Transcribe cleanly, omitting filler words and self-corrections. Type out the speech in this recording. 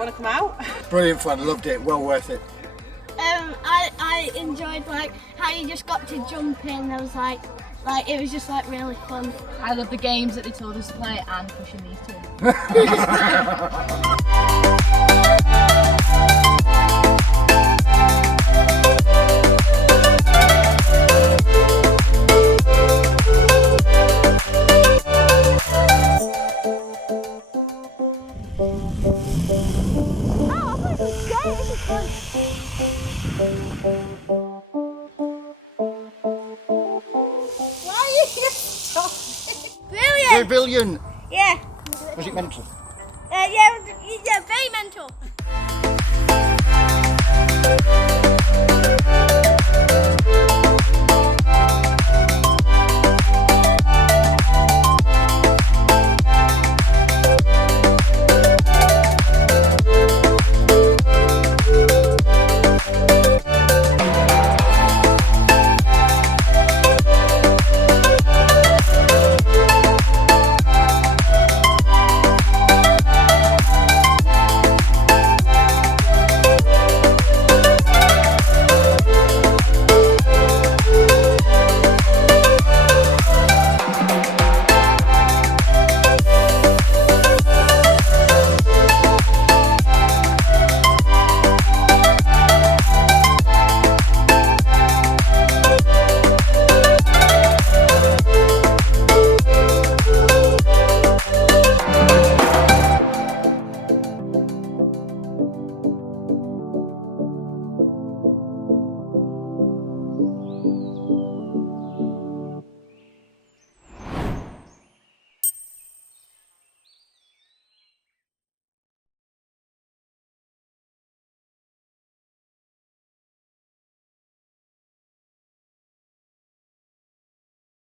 want to come out? Brilliant fun, loved it, well worth it. I enjoyed like how you just got to jump in. There was like it was just like really fun. I love the games that they told us to play and pushing these two. Brilliant! Brilliant! Yeah. Was it mental? Yeah, very mental.